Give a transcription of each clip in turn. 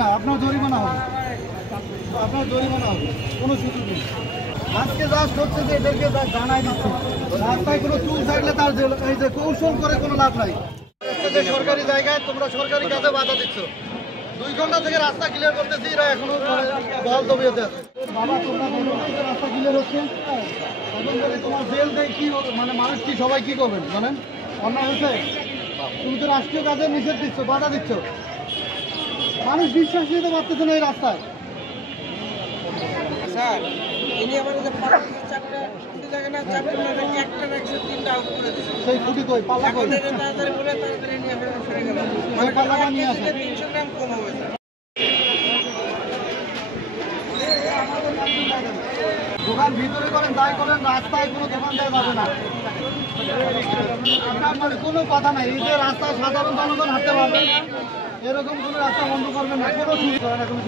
না, আপনার জরিমানা হবে, আপনার জরিমানা হবে, কোনো সুযোগ নেই। আজকে জাস্ট হচ্ছে যে এদেরকে জানাই দিচ্ছে রাস্তায় কোনো চুল থাকলে তার এই যে কৌশল করে কোনো লাভ নাই। যে সরকারি জায়গায় তোমরা সরকারি কাজে বাধা দিচ্ছ, 2 ঘন্টা থেকে রাস্তা ক্লিয়ার করতেছি, এরা এখনো বহাল তবিয়তে আছে। বাবা তোমরা রাস্তা ক্লিয়ার হচ্ছে, তোমার জেল দেয় কি মানে মানুষ কি সবাই কি করবেন জানেন? অন্যায় হচ্ছে, তুমি তো রাষ্ট্রীয় কাজে নিষেধ দিচ্ছ, বাধা দিচ্ছ, মানুষ বিশ্বাস নিতে পারতেছে না এই রাস্তায়। স্যার ইনি আমাদের চারটা জায়গা না, চারটা একটা একশো 3টা আউট করে দিচ্ছে। সেই ফুটি কই পাল্লা কই তাড়াতাড়ি বলে তাড়াতাড়ি নিয়ে সরে গেল, ওই পাল্লাটা নিয়ে আসে। 300 গ্রাম কম হবে স্যার। দোকান ভিতরে করেন তাই করেন, রাস্তায় কোনো দোকান দেওয়া যাবে না। আপনার মানে কোনো কথা নাই, এই যে রাস্তায় সাধারণ জনগণ হাঁটতে পারবে না, এরকম কোনো রাস্তা বন্ধ করবেন না, কোনো সুবিধা হয় না, কোনো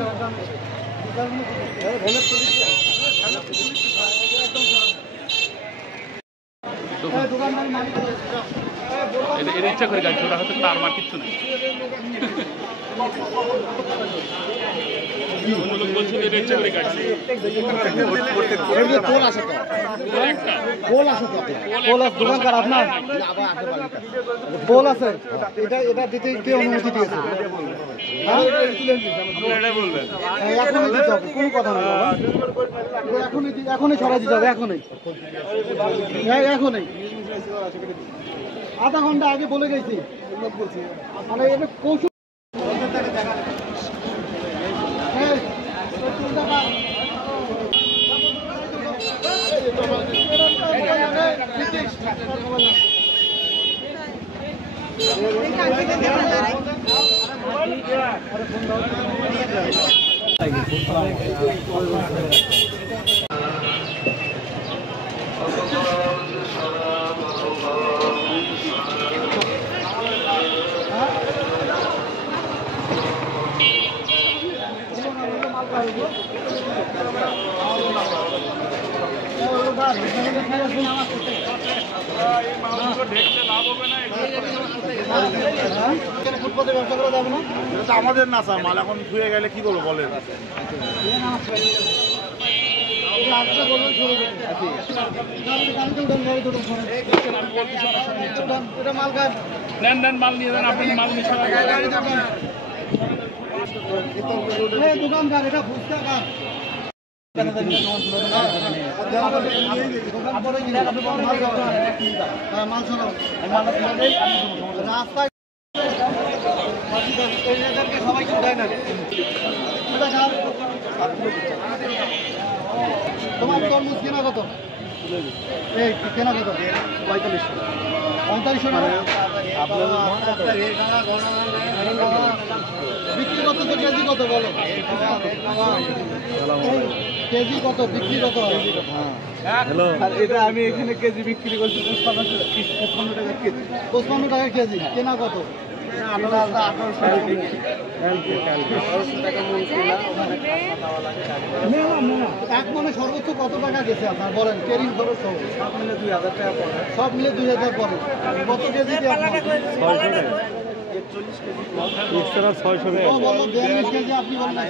দোকানদারি মালিক ইচ্ছা করে গাড়ি ওরা হচ্ছে তার মার কিচ্ছু নেই। পোল আছে, এটা দিতে কে অনুমতি দিয়েছে? এখনই দিতে হবে, কোনো কথা নেই, এখনই ছড়াই দিতে হবে, এখনই আধা ঘন্টা আগে বলে গেছি। মানে এটা কৌশল ফুটপাতে ব্যবসা করা যাবে না, আমাদের না স্যার, মাল এখন ধুয়ে গেলে কি করবো বলেন? মাল নিয়ে যান, আপনি মাল নিয়ে দোকানদার এটা ফুচকা খান। রাস্তায় সবাইকে উঠায় না। তোমার তরমুজ কেনা কত? এই কেনা কত? 4500 টাকা। বিক্রি কত তো কেজি কত বলো? কেজি কত বিক্রি কত? হ্যালো, আর এটা আমি এখানে কেজি বিক্রি করছি 55 টাকা কেজি। 55 টাকা কেজি, কেনা কত? 1800 এক মনে সর্বোচ্চ কত টাকা গেছে আপনার বলেন? কেরিং খরচ সব মিলে 2000 টাকা পড়ে। সব মিলে 2000 পড়ে। কত কেজি দিয়ে আপনার? 600 টাকা। 41 কেজি এক্সট্রা 600 টাকা। ও বলো 42 কেজি আপনি বলেন না।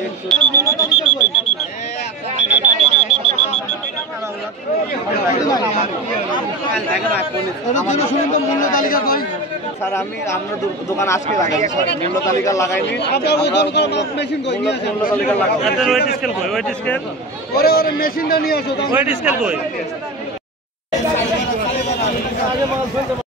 মূল্য তালিকা কই? স্যার আমি আপনার দোকান আজকে লাগাইছি স্যার, মূল্য তালিকা লাগাইনি। মেশিন কই নিয়ে আসো, মূল্য তালিকা লাগাই। ওয়েট স্কেল কই? ওয়েট স্কেল ওরে মেশিনটা নিয়ে আসো। ওয়েট স্কেল কই? আগে মাল ফেলতে